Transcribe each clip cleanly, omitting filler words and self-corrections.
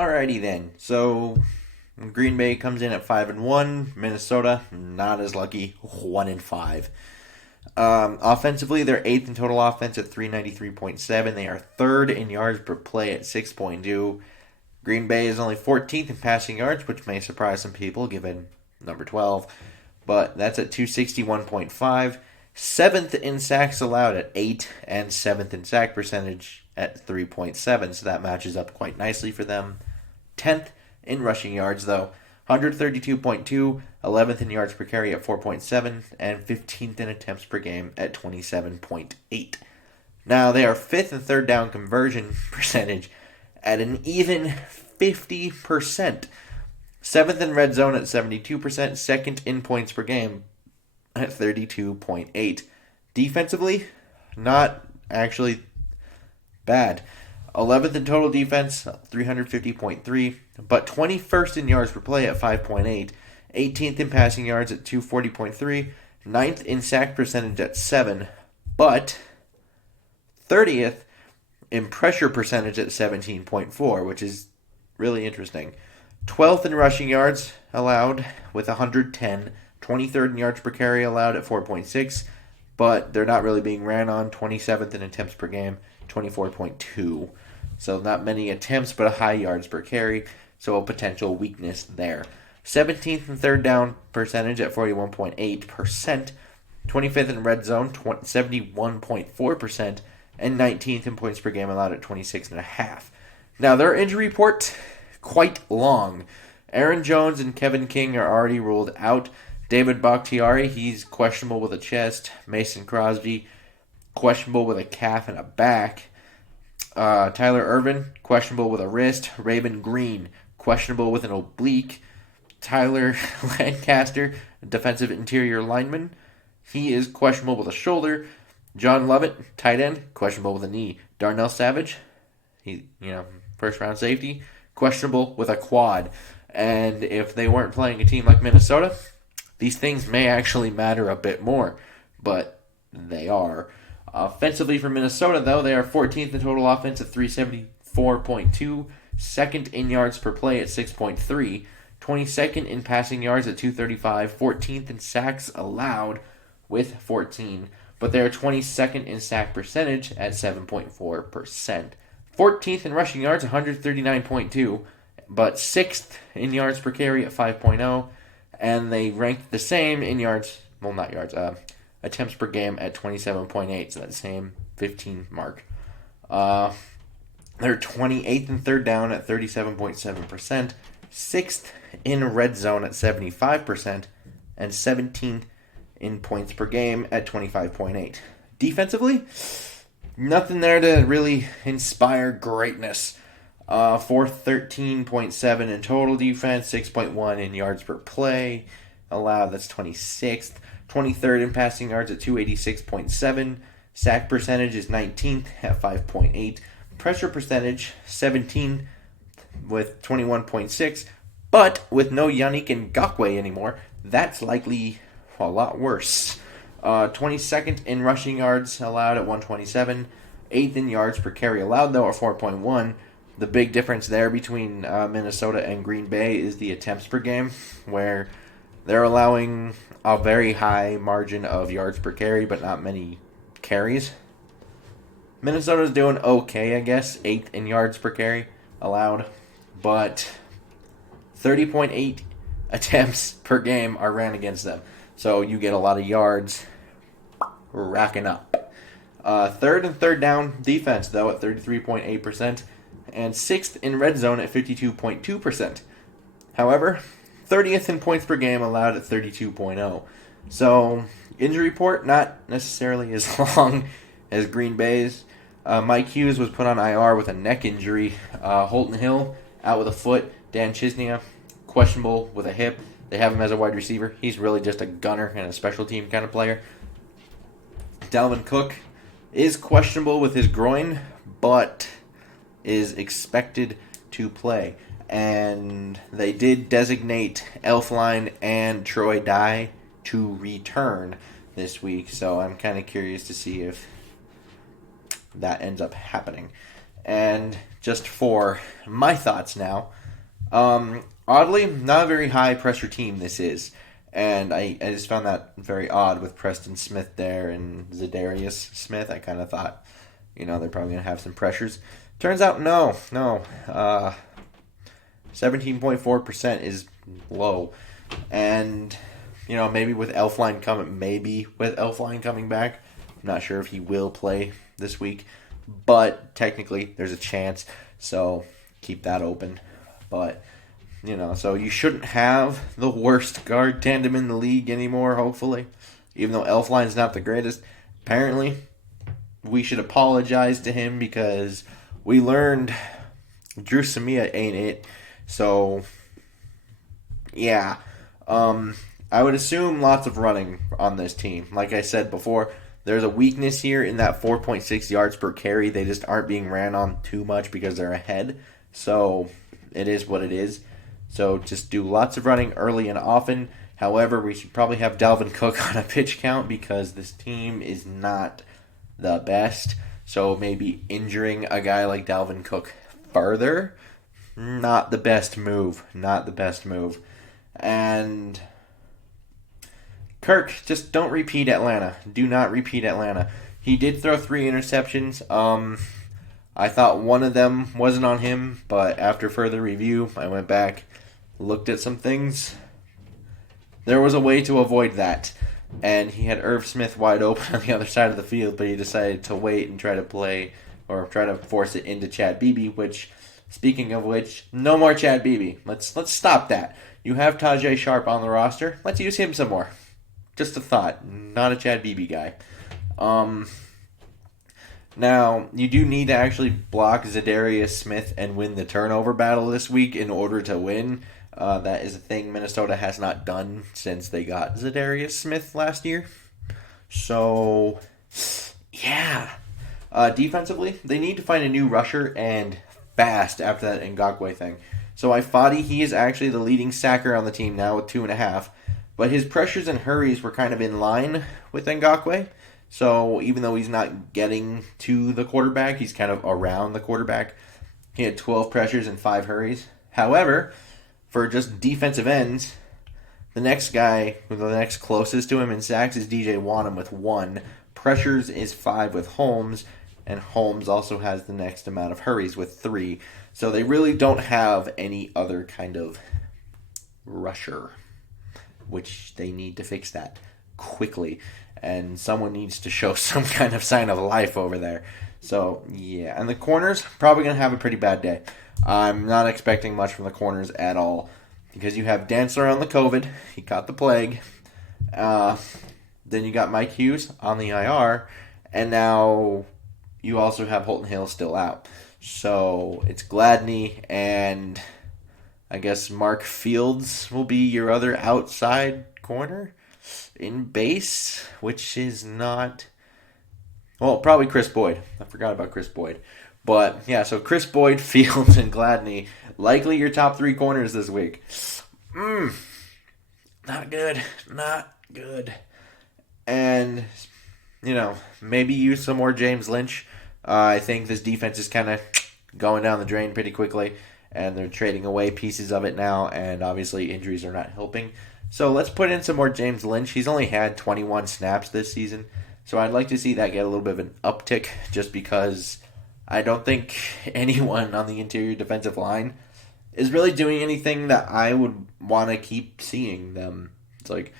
Alrighty then. So Green Bay comes in at 5-1. Minnesota not as lucky, 1-5. Offensively, they're eighth in total offense at 393.7. They are third in yards per play at 6.2. Green Bay is only 14th in passing yards, which may surprise some people given number 12, but that's at 261.5. Seventh in sacks allowed at 8, and seventh in sack percentage at 3.7, so that matches up quite nicely for them. 10th in rushing yards, though, 132.2, 11th in yards per carry at 4.7, and 15th in attempts per game at 27.8. Now, they are 5th in third down conversion percentage at an even 50%. 7th in red zone at 72%, second in points per game at 32.8. Defensively, not actually bad. 11th in total defense, 350.3, but 21st in yards per play at 5.8. 18th in passing yards at 240.3. 9th in sack percentage at 7, but 30th in pressure percentage at 17.4, which is really interesting. 12th in rushing yards allowed with 110. 23rd in yards per carry allowed at 4.6, but they're not really being ran on. 27th in attempts per game, 24.2. So not many attempts, but a high yards per carry, so a potential weakness there. 17th in third down percentage at 41.8%. 25th in red zone, 71.4%. And 19th in points per game allowed at 26.5. Now, their injury report, quite long. Aaron Jones and Kevin King are already ruled out. David Bakhtiari, he's questionable with a chest. Mason Crosby, questionable with a calf and a back. Tyler Irvin, questionable with a wrist. Raven Green, questionable with an oblique. Tyler Lancaster, defensive interior lineman, he is questionable with a shoulder. John Lovett, tight end, questionable with a knee. Darnell Savage, first round safety, questionable with a quad. And if they weren't playing a team like Minnesota, these things may actually matter a bit more, but they are. Offensively for Minnesota, though, they are 14th in total offense at 374.2, second in yards per play at 6.3, 22nd in passing yards at 235, 14th in sacks allowed with 14, but they are 22nd in sack percentage at 7.4%. 14th in rushing yards, 139.2, but 6th in yards per carry at 5.0, and they ranked the same in attempts per game at 27.8, so that same 15 mark. They're 28th in third down at 37.7%, 6th in red zone at 75%, and 17th in points per game at 25.8. Defensively, nothing there to really inspire greatness. 413.7 in total defense, 6.1 in yards per play allowed, that's 26th. 23rd in passing yards at 286.7. Sack percentage is 19th at 5.8. Pressure percentage, 17 with 21.6. But with no Yannick Ngakoue anymore, that's likely a lot worse. 22nd in rushing yards allowed at 127. 8th in yards per carry allowed, though, at 4.1. The big difference there between Minnesota and Green Bay is the attempts per game, where they're allowing a very high margin of yards per carry, but not many carries. Minnesota's doing okay, I guess. 8th in yards per carry allowed, but 30.8 attempts per game are ran against them. So you get a lot of yards racking up. Third and third down defense, though, at 33.8%, and 6th in red zone at 52.2%. However, 30th in points per game allowed at 32.0. So, injury report, not necessarily as long as Green Bay's. Mike Hughes was put on IR with a neck injury. Holton Hill out with a foot. Dan Chisnia, questionable with a hip. They have him as a wide receiver. He's really just a gunner and a special team kind of player. Dalvin Cook is questionable with his groin, but is expected to play. And they did designate Elflein and Troy Dye to return this week, so I'm kind of curious to see if that ends up happening. And just for my thoughts now, oddly, not a very high pressure team this is. And I just found that very odd with Preston Smith there and Zadarius Smith. I kind of thought, they're probably going to have some pressures. Turns out, no. 17.4% is low. And, maybe with Elfline coming back, I'm not sure if he will play this week. But technically, there's a chance. So keep that open. But, so you shouldn't have the worst guard tandem in the league anymore, hopefully. Even though Elfline's not the greatest. Apparently, we should apologize to him because we learned Drew Samia ain't it. So, yeah. I would assume lots of running on this team. Like I said before, there's a weakness here in that 4.6 yards per carry. They just aren't being ran on too much because they're ahead. So, it is what it is. So, just do lots of running early and often. However, we should probably have Dalvin Cook on a pitch count because this team is not the best. So, maybe injuring a guy like Dalvin Cook further, not the best move. And Kirk, just don't repeat Atlanta. Do not repeat Atlanta. He did throw 3 interceptions. I thought one of them wasn't on him, but after further review, I went back, looked at some things. There was a way to avoid that. And he had Irv Smith wide open on the other side of the field, but he decided to wait and try to force it into Chad Beebe, which, speaking of which, no more Chad Beebe. Let's stop that. You have Tajay Sharp on the roster. Let's use him some more. Just a thought. Not a Chad Beebe guy. Now, you do need to actually block Zadarius Smith and win the turnover battle this week in order to win. That is a thing Minnesota has not done since they got Zadarius Smith last year. So, yeah. Defensively, they need to find a new rusher and fast after that Ngakoue thing. So Ifadi, he is actually the leading sacker on the team now with 2.5. But his pressures and hurries were kind of in line with Ngakoue. So even though he's not getting to the quarterback, he's kind of around the quarterback. He had 12 pressures and 5 hurries. However, for just defensive ends, the next closest to him in sacks is DJ Wanham with 1. Pressures is 5 with Holmes, and Holmes also has the next amount of hurries with 3. So they really don't have any other kind of rusher, which they need to fix that quickly. And someone needs to show some kind of sign of life over there. So, yeah. And the corners, probably going to have a pretty bad day. I'm not expecting much from the corners at all. Because you have Dantzler on the COVID. He caught the plague. Then you got Mike Hughes on the IR. And now you also have Holton Hill still out. So, it's Gladney and I guess Mark Fields will be your other outside corner in base, which is not... Well, probably Chris Boyd. I forgot about Chris Boyd. But, yeah, so Chris Boyd, Fields, and Gladney, likely your top 3 corners this week. Not good. And, maybe use some more James Lynch. I think this defense is kind of going down the drain pretty quickly, and they're trading away pieces of it now, and obviously injuries are not helping. So let's put in some more James Lynch. He's only had 21 snaps this season, so I'd like to see that get a little bit of an uptick just because I don't think anyone on the interior defensive line is really doing anything that I would want to keep seeing them. It's like,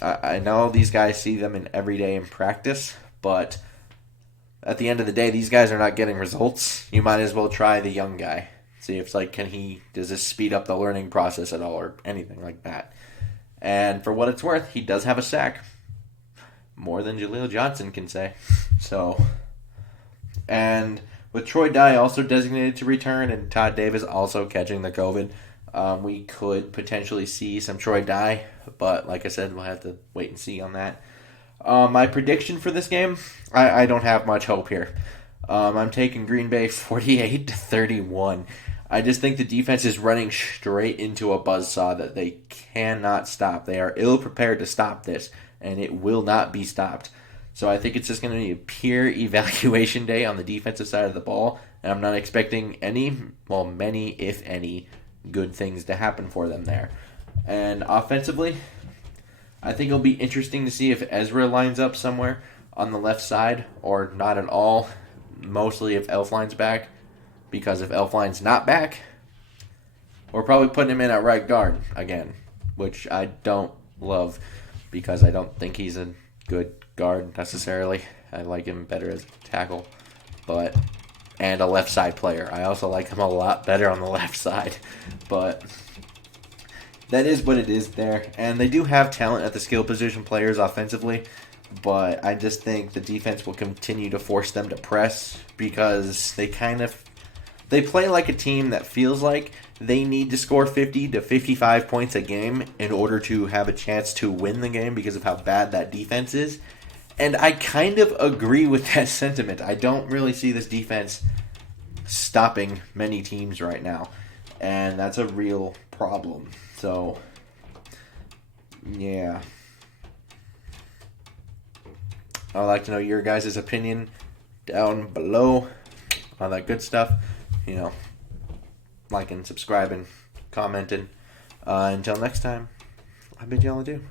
I know these guys see them in every day in practice, but at the end of the day, these guys are not getting results. You might as well try the young guy. See if does this speed up the learning process at all or anything like that. And for what it's worth, he does have a sack. More than Jaleel Johnson can say. So, and with Troy Dye also designated to return and Todd Davis also catching the COVID, we could potentially see some Troy Dye. But like I said, we'll have to wait and see on that. My prediction for this game, I don't have much hope here. I'm taking Green Bay 48-31. I just think the defense is running straight into a buzzsaw that they cannot stop. They are ill-prepared to stop this, and it will not be stopped. So I think it's just going to be a pure evaluation day on the defensive side of the ball, And I'm not expecting many, if any, good things to happen for them there. And offensively, I think it'll be interesting to see if Ezra lines up somewhere on the left side or not at all. Mostly if Elfline's back. Because if Elfline's not back, we're probably putting him in at right guard again. Which I don't love because I don't think he's a good guard necessarily. I like him better as a tackle. And a left side player. I also like him a lot better on the left side. But that is what it is there. And they do have talent at the skill position players offensively. But I just think the defense will continue to force them to press because they play like a team that feels like they need to score 50 to 55 points a game in order to have a chance to win the game because of how bad that defense is. And I kind of agree with that sentiment. I don't really see this defense stopping many teams right now. And that's a real problem. So, yeah. I'd like to know your guys' opinion down below on that good stuff. Liking, subscribing, commenting. Until next time, I bid y'all adieu.